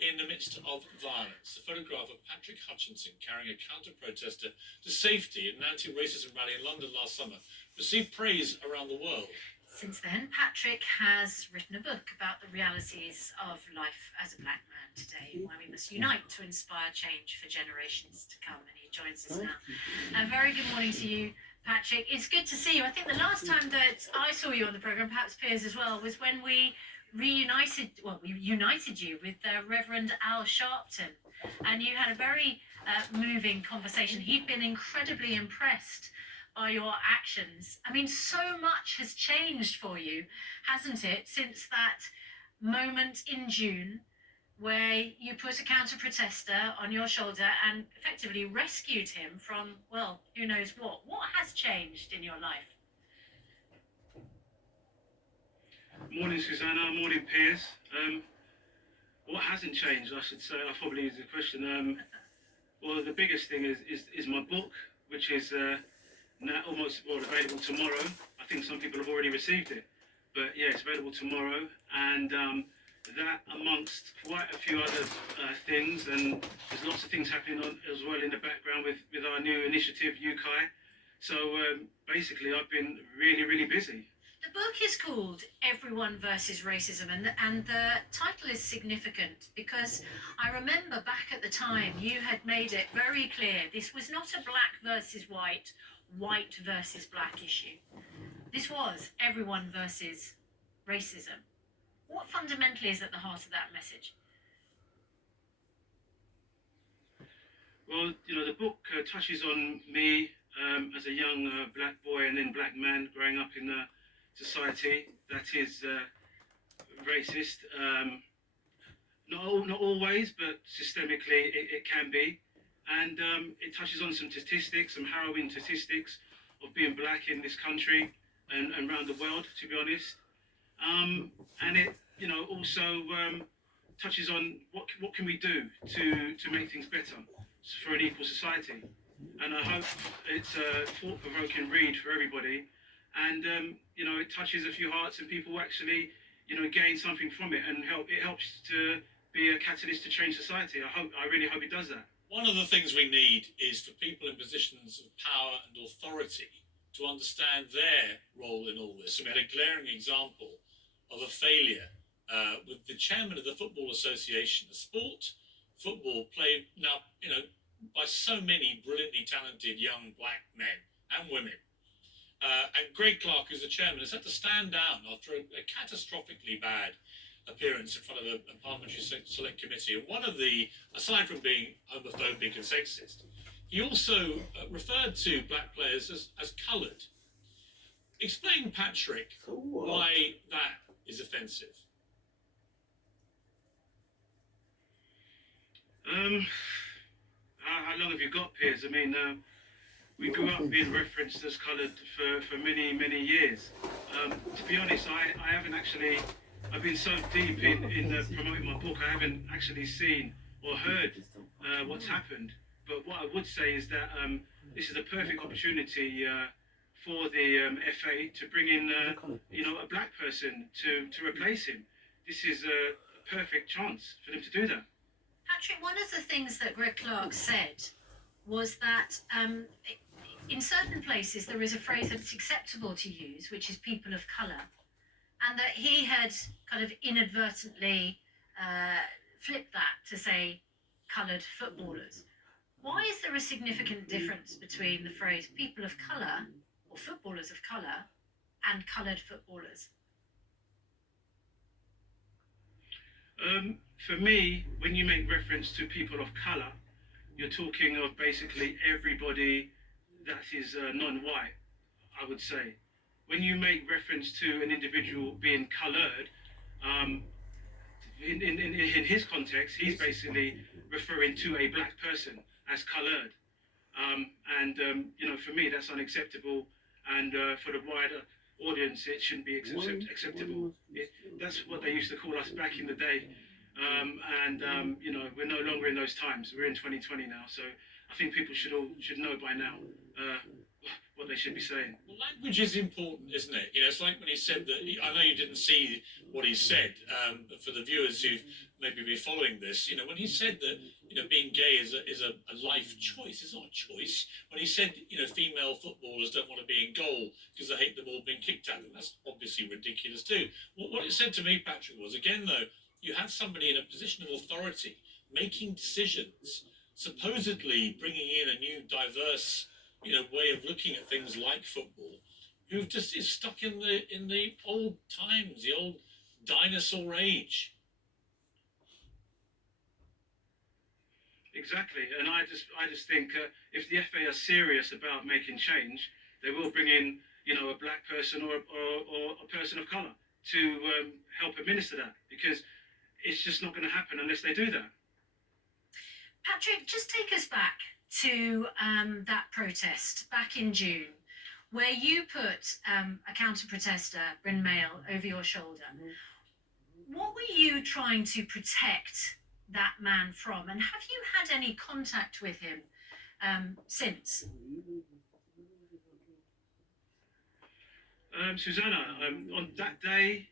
in the midst of violence. The photograph of Patrick Hutchinson carrying a counter-protester to safety at an anti-racism rally in London last summer received praise around the world. Since then, Patrick has written a book about the realities of life as a black man today and why we must unite to inspire change for generations to come. And he joins us now. A very good morning to you, Patrick. It's good to see you. I think the last time that I saw you on the programme, perhaps Piers as well, was when we united you with Reverend Al Sharpton, and you had a very moving conversation. He'd been incredibly impressed by your actions. I mean, so much has changed for you, hasn't it, since that moment in June where you put a counter-protester on your shoulder and effectively rescued him from, well, who knows what. What has changed in your life? Morning, Susanna. Morning, Piers. What hasn't changed, I should say, probably is the question. Well, the biggest thing is my book, which is now almost available tomorrow. I think some people have already received it, but yeah, it's available tomorrow. And that amongst quite a few other things, and there's lots of things happening on as well in the background with our new initiative, UKI. So basically, I've been really busy. The book is called Everyone versus Racism, and the title is significant because I remember back at the time you had made it very clear this was not a black versus white versus black issue. This was everyone versus racism. What fundamentally is at the heart of that message? Well, the book touches on me as a young black boy and then black man growing up in society that is racist. Not always, but systemically it can be. And it touches on some statistics, some harrowing statistics of being black in this country and around the world, to be honest. And it, also touches on what can we do to make things better for an equal society. And I hope it's a thought-provoking read for everybody. And it touches a few hearts, and people actually, gain something from it, and it helps to be a catalyst to change society. I really hope it does that. One of the things we need is for people in positions of power and authority to understand their role in all this. And we had a glaring example of a failure with the chairman of the Football Association, a sport, football, played now, by so many brilliantly talented young black men and women. And Greg Clark, who's the chairman, has had to stand down after a catastrophically bad appearance in front of a parliamentary select committee. And one of the, aside from being homophobic and sexist, he also referred to black players as coloured. Explain, Patrick, why that is offensive. How long have you got, Piers? I mean, we grew up being referenced as coloured for many years. To be honest, I haven't actually, I've been so deep in promoting my book, I haven't actually seen or heard what's happened. But what I would say is that this is a perfect opportunity for the FA to bring in, a black person to replace him. This is a perfect chance for them to do that. Patrick, one of the things that Greg Clark said was that in certain places there is a phrase that's acceptable to use, which is people of colour, and that he had kind of inadvertently flipped that to say coloured footballers. Why is there a significant difference between the phrase people of colour or footballers of colour and coloured footballers? For me, when you make reference to people of colour, you're talking of basically everybody that is non-white, I would say. When you make reference to an individual being coloured, in his context, he's basically referring to a black person as coloured. For me, that's unacceptable, and for the wider audience, it shouldn't be acceptable. That's what they used to call us back in the day. We're no longer in those times. We're in 2020 now, so I think people should know by now what they should be saying. Well, language is important, isn't it? You know, it's like when he said that. I know you didn't see what he said, but for the viewers who maybe be following this, you know, when he said that, you know, being gay is a life choice. It's not a choice. When he said, you know, female footballers don't want to be in goal because they hate the ball being kicked at them, that's obviously ridiculous too. What it said to me, Patrick, was again though, you have somebody in a position of authority making decisions, supposedly bringing in a new diverse, you know, way of looking at things like football, who just is stuck in the old times, the old dinosaur age. Exactly, and I just think if the FA are serious about making change, they will bring in, you know, a black person or a person of colour to help administer that, because it's just not going to happen unless they do that. Patrick, just take us back to that protest back in June, where you put a counter-protester, Bryn Mawr, over your shoulder. What were you trying to protect that man from, and have you had any contact with him since? Susanna, on that day,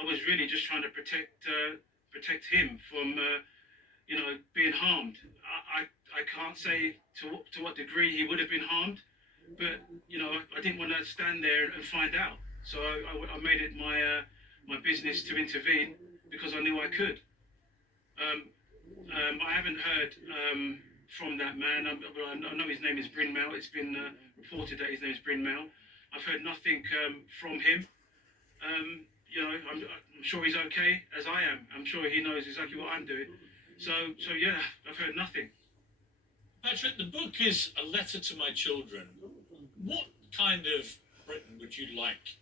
I was really just trying to protect him from, you know, being harmed. I can't say to what degree he would have been harmed, but you know, I didn't want to stand there and find out. So I made it my business to intervene because I knew I could. I haven't heard from that man. I know his name is Bryn Mawr. It's been reported that his name is Bryn Mawr. I've heard nothing from him. You know, I'm sure he's okay, as I am. I'm sure he knows exactly what I'm doing. So yeah, I've heard nothing. Patrick, the book is a letter to my children. What kind of Britain would you like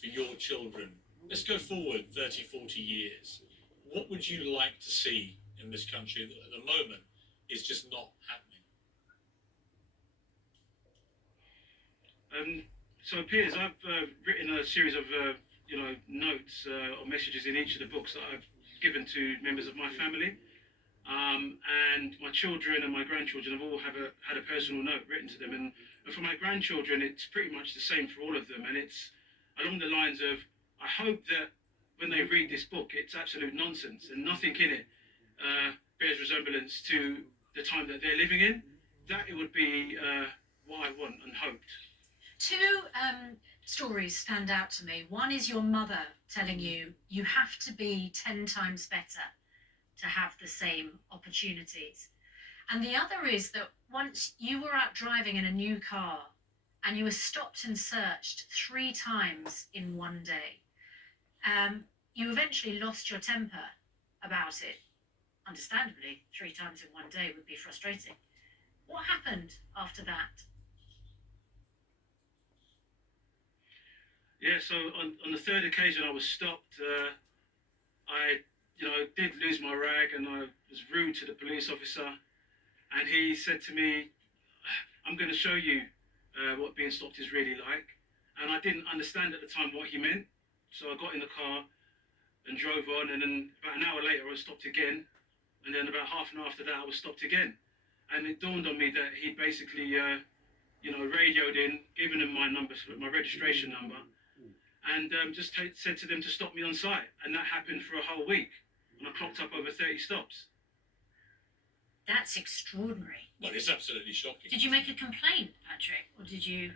for your children? Let's go forward 30, 40 years. What would you like to see in this country that at the moment is just not happening? So Piers, I've written a series of you know, notes or messages in each of the books that I've given to members of my family. And my children and my grandchildren have all had a personal note written to them. And for my grandchildren, it's pretty much the same for all of them. And it's along the lines of, I hope that when they read this book, it's absolute nonsense and nothing in it bears resemblance to the time that they're living in. That it would be what I want and hoped. Two stories stand out to me. One is your mother telling you you have to be 10 times better to have the same opportunities. And the other is that once you were out driving in a new car and you were stopped and searched 3 times in one day, you eventually lost your temper about it. Understandably, 3 times in one day would be frustrating. What happened after that? Yeah, so on the third occasion I was stopped, I, you know, did lose my rag and I was rude to the police officer, and he said to me, I'm going to show you what being stopped is really like. And I didn't understand at the time what he meant, so I got in the car and drove on, and then about an hour later I was stopped again, and then about half an hour after that I was stopped again. And it dawned on me that he basically, you know, radioed in, given him my number, my registration number, and just said to them to stop me on sight. And that happened for a whole week, and I clocked up over 30 stops. That's extraordinary. Well, it's absolutely shocking. Did you make a complaint, Patrick, or did you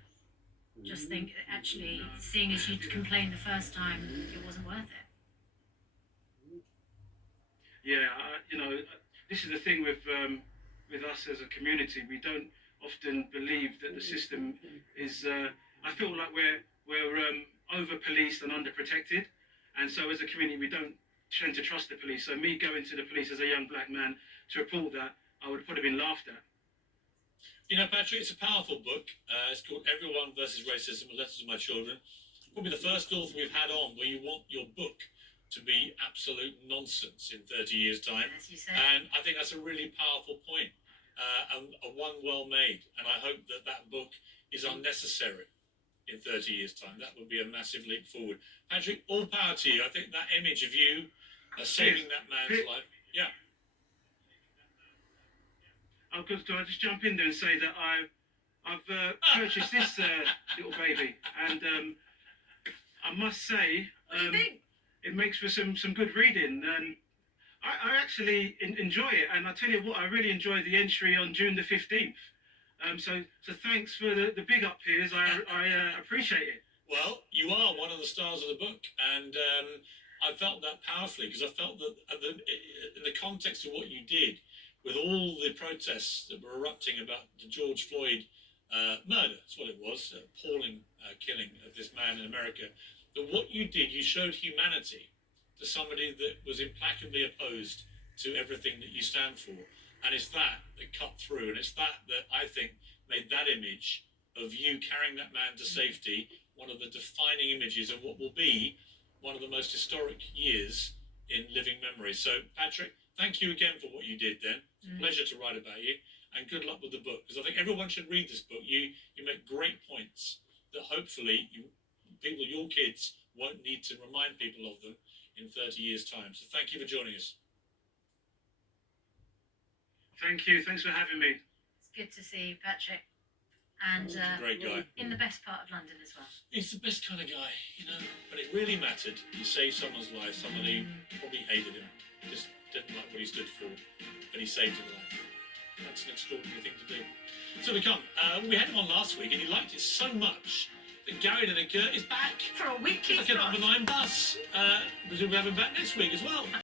just think that actually, seeing as you'd complained the first time, it wasn't worth it? Yeah, you know, this is the thing with us as a community. We don't often believe that the system is. I feel like we're over-policed and under-protected, and so as a community we don't tend to trust the police. So me going to the police as a young black man to report that, I would have probably been laughed at. You know, Patrick, it's a powerful book. It's called Everyone versus Racism, A Letter to My Children. Probably the first author we've had on where you want your book to be absolute nonsense in 30 years' time. As you said. And I think that's a really powerful point, and one well made. And I hope that that book is unnecessary in 30 years' time. That would be a massive leap forward. Patrick, all power to you. I think that image of you saving that man's life. Yeah. Could I just jump in there and say that I've purchased this little baby, and I must say, What do you think? it makes for some good reading. I actually enjoy it, and I tell you what, I really enjoyed the entry on June the 15th. So thanks for the big up, Piers. I appreciate it. Well, you are one of the stars of the book, and I felt that powerfully because I felt that in the context of what you did, with all the protests that were erupting about the George Floyd murder, that's what it was, appalling killing of this man in America, that what you did, you showed humanity to somebody that was implacably opposed to everything that you stand for. And it's that cut through, and it's that I think made that image of you carrying that man to safety one of the defining images of what will be one of the most historic years in living memory. So, Patrick, thank you again for what you did then. It's a pleasure to write about you, and good luck with the book, because I think everyone should read this book. You make great points that hopefully people, your kids, won't need to remind people of them in 30 years' time. So thank you for joining us. Thank you. Thanks for having me. It's good to see you, Patrick. And He's a great guy. in the best part of London as well. He's the best kind of guy, you know. But it really mattered. He saved someone's life, someone who probably hated him, just didn't like what he stood for, but he saved his life. That's an extraordinary thing to do. So we had him on last week, and he liked it so much that Gary Lineker is back. For a weekly Like a number 9 bus. We'll have him back next week as well.